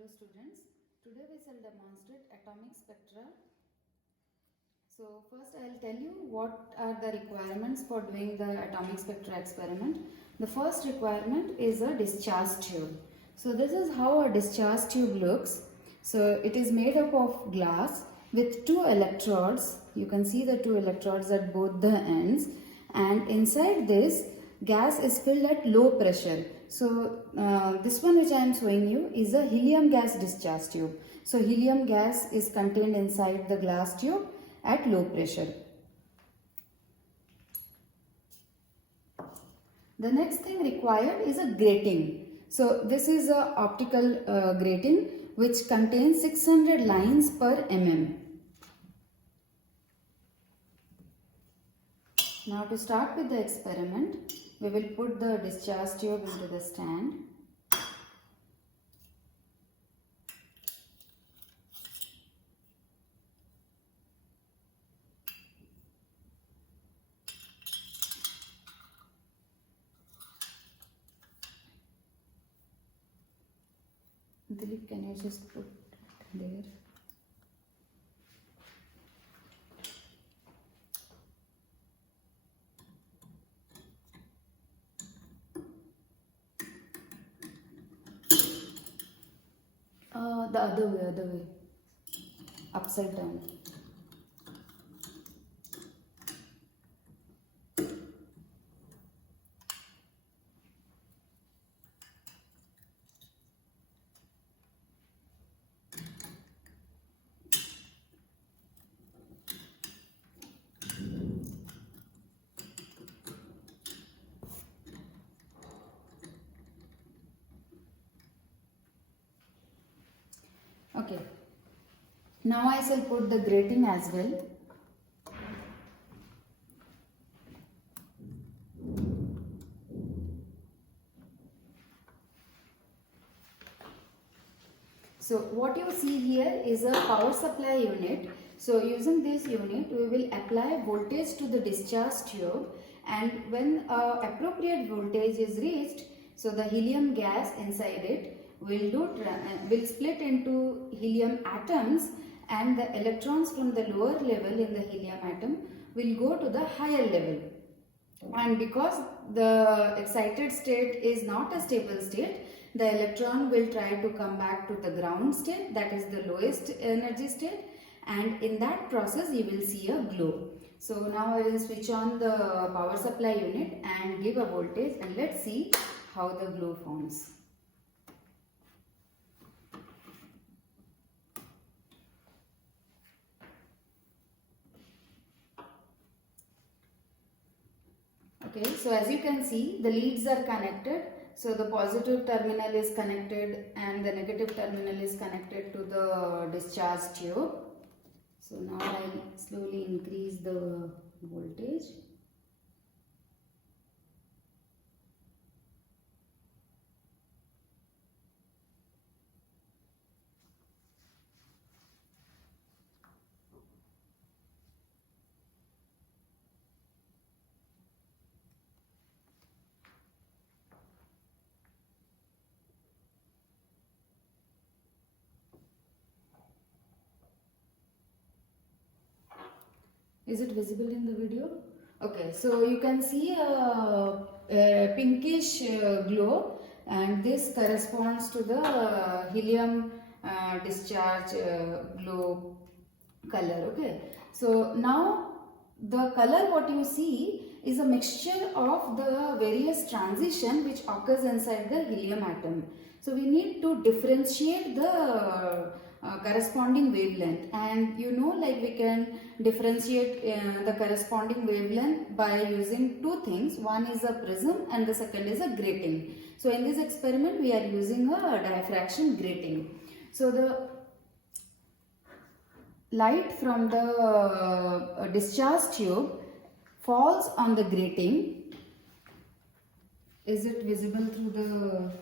Hello students, today we shall demonstrate atomic spectra. So first I will tell you what are the requirements for doing the atomic spectra experiment. The first requirement is a discharge tube. So this is how a discharge tube looks. So it is made up of glass with two electrodes. You can see the two electrodes at both the ends, and inside this gas is filled at low pressure. So this one which I am showing you is a helium gas discharge tube. So helium gas is contained inside the glass tube at low pressure. The next thing required is a grating. So this is a optical grating which contains 600 lines per mm. Now to start with the experiment, we will put the discharge tube into the stand. Dilip, can you just put it there? The other way, upside down. Okay, now I shall put the grating as well. So what you see here is a power supply unit. So using this unit we will apply voltage to the discharge tube, and when appropriate voltage is reached, so the helium gas inside it will split into helium atoms, and the electrons from the lower level in the helium atom will go to the higher level. And because the excited state is not a stable state, the electron will try to come back to the ground state, that is the lowest energy state, and in that process you will see a glow. So now I will switch on the power supply unit and give a voltage, and let's see how the glow forms. Okay, so as you can see, the leads are connected. So the positive terminal is connected and the negative terminal is connected to the discharge tube. So now I will slowly increase the voltage. Is it visible in the video? Okay, so you can see a pinkish glow, and this corresponds to the helium discharge glow color. Okay, so now the color what you see is a mixture of the various transition which occurs inside the helium atom. So we need to differentiate the corresponding wavelength, and like we can differentiate the corresponding wavelength by using two things. One is a prism and the second is a grating. So in this experiment we are using a diffraction grating. So the light from the discharge tube falls on the grating. Is it visible through the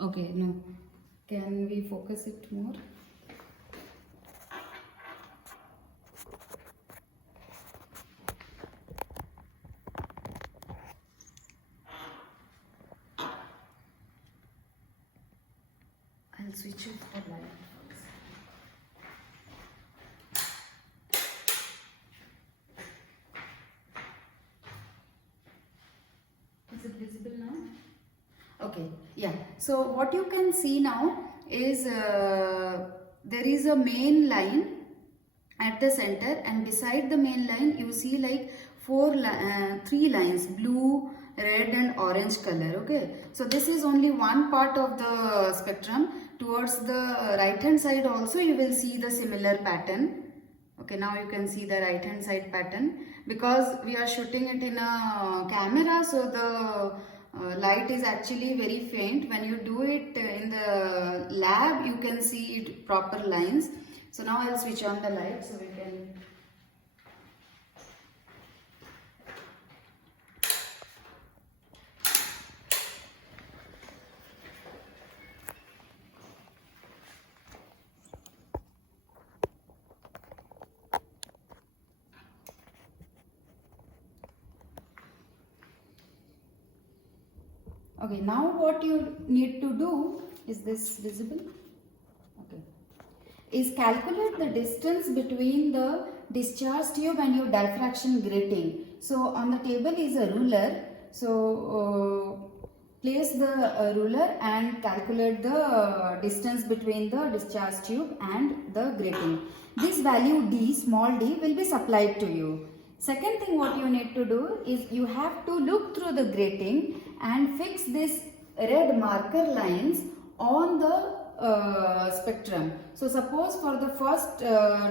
okay, no. Can we focus it more? I'll switch it for light. Is it visible now? Okay, yeah. So what you can see now is there is a main line at the center, and beside the main line you see like three lines, blue, red and orange color. Okay, so this is only one part of the spectrum. Towards the right hand side also you will see the similar pattern. Okay, now you can see the right hand side pattern. Because we are shooting it in a camera, so the light is actually very faint. When you do it in the lab, you can see it proper lines. So now I'll switch on the light so we can. Okay, now what you need to do, is this visible? Okay, is calculate the distance between the discharge tube and your diffraction grating. So on the table is a ruler. So place the ruler and calculate the distance between the discharge tube and the grating. This value D, small d, will be supplied to you. Second thing what you need to do is you have to look through the grating and fix this red marker lines on the spectrum. So suppose for the first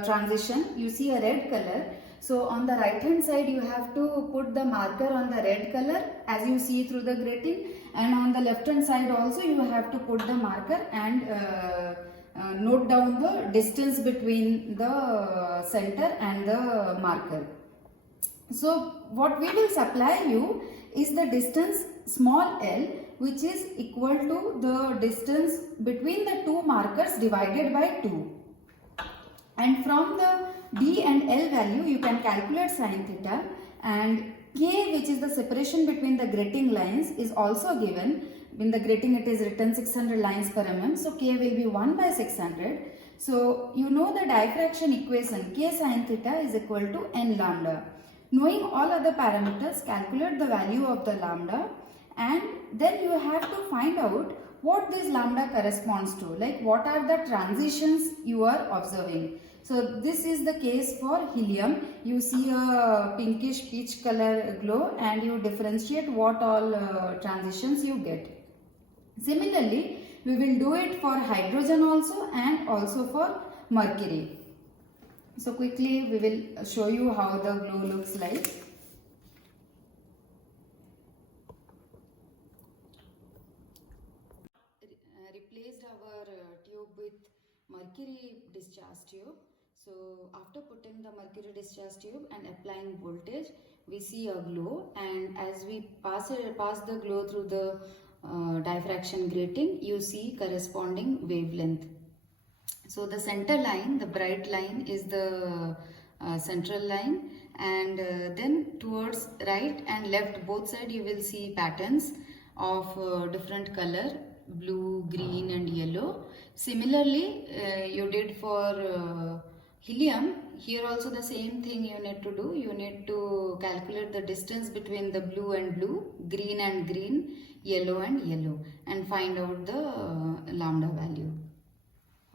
transition you see a red color. So on the right hand side you have to put the marker on the red color as you see through the grating, and on the left hand side also you have to put the marker and note down the distance between the center and the marker. So what we will supply you is the distance small l, which is equal to the distance between the two markers divided by 2. And from the D and L value you can calculate sin theta, and K, which is the separation between the grating lines, is also given. In the grating it is written 600 lines per mm, so K will be 1 by 600. So you know the diffraction equation, K sin theta is equal to n lambda. Knowing all other parameters, calculate the value of the lambda, and then you have to find out what this lambda corresponds to, like what are the transitions you are observing. So this is the case for helium. You see a pinkish peach color glow and you differentiate what all transitions you get. Similarly, we will do it for hydrogen also and also for mercury. So quickly we will show you how the glow looks like. Replaced our tube with mercury discharge tube. So after putting the mercury discharge tube and applying voltage, we see a glow, and as we pass the glow through the diffraction grating, you see corresponding wavelength. So the center line, the bright line, is the central line, and then towards right and left both sides you will see patterns of different color, blue, green and yellow. Similarly you did for helium. Here also the same thing you need to do. You need to calculate the distance between the blue and blue, green and green, yellow and yellow, and find out the lambda value.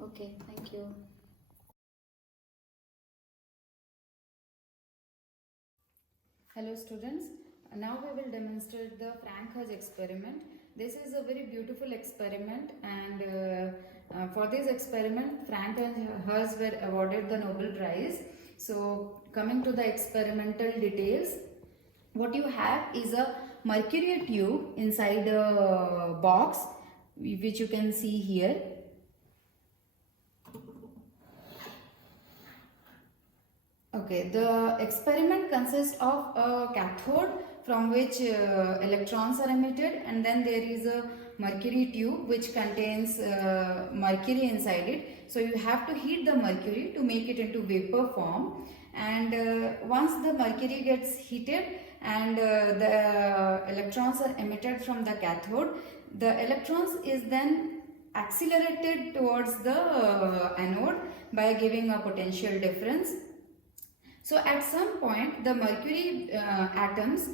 Okay, thank you. Hello students, now we will demonstrate the Frank-Hurst experiment. This is a very beautiful experiment, and for this experiment Frank and Hurst were awarded the Nobel Prize. So coming to the experimental details, what you have is a mercury tube inside a box which you can see here. Okay, the experiment consists of a cathode from which electrons are emitted, and then there is a mercury tube which contains mercury inside it. So you have to heat the mercury to make it into vapor form, and once the mercury gets heated and the electrons are emitted from the cathode, the electrons is then accelerated towards the anode by giving a potential difference. So at some point the mercury atoms,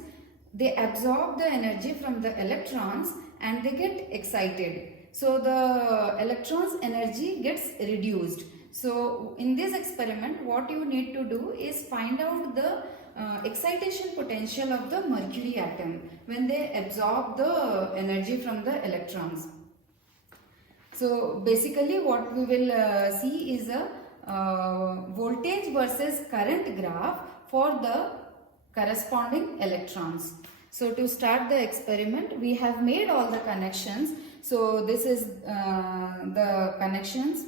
they absorb the energy from the electrons and they get excited. So the electrons energy gets reduced. So in this experiment what you need to do is find out the excitation potential of the mercury atom when they absorb the energy from the electrons. So basically what we will see is a voltage versus current graph for the corresponding electrons. So to start the experiment, we have made all the connections. So this is the connections.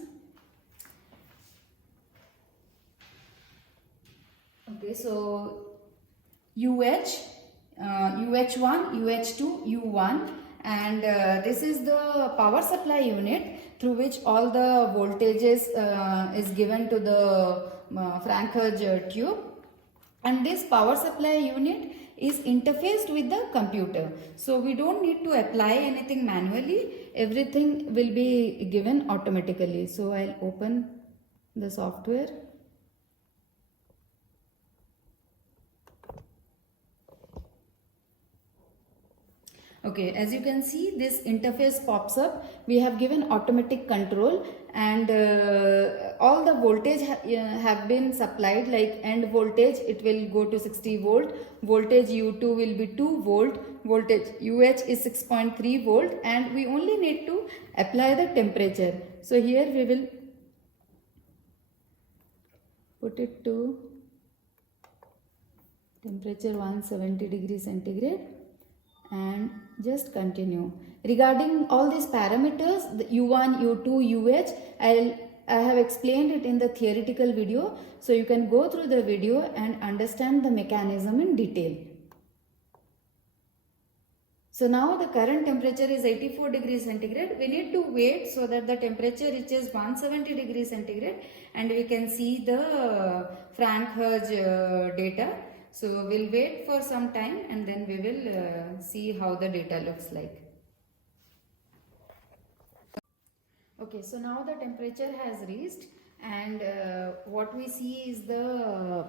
Okay, so UH1, UH2, U1, and this is the power supply unit through which all the voltages is given to the Frank-Hertz tube, and this power supply unit is interfaced with the computer. So we don't need to apply anything manually, everything will be given automatically. So I'll open the software. Okay, as you can see, this interface pops up. We have given automatic control, and all the voltage have been supplied, like end voltage it will go to 60 volt, voltage U2 will be 2 volt, voltage UH is 6.3 volt, and we only need to apply the temperature. So here we will put it to temperature 170 degrees centigrade and just continue. Regarding all these parameters, the U1, U2, UH, I have explained it in the theoretical video, so you can go through the video and understand the mechanism in detail. So now the current temperature is 84 degrees centigrade. We need to wait so that the temperature reaches 170 degrees centigrade and we can see the Frank-Hertz data. So we'll wait for some time and then we will see how the data looks like. Okay, so now the temperature has reached, and what we see is the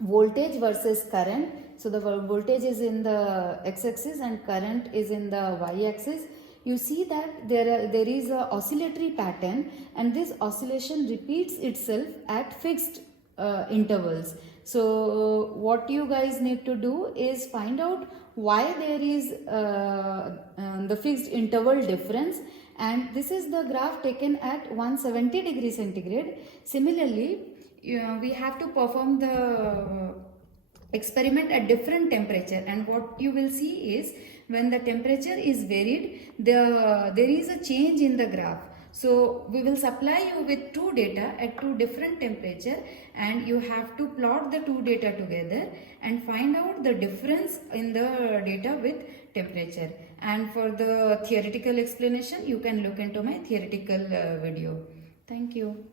voltage versus current. So the voltage is in the x-axis and current is in the y-axis. You see that there is a oscillatory pattern, and this oscillation repeats itself at fixed intervals. So what you guys need to do is find out why there is the fixed interval difference, and this is the graph taken at 170 degrees centigrade. Similarly, we have to perform the experiment at different temperature, and what you will see is when the temperature is varied, there is a change in the graph. So we will supply you with two data at two different temperature, and you have to plot the two data together and find out the difference in the data with temperature. And for the theoretical explanation, you can look into my theoretical video. Thank you.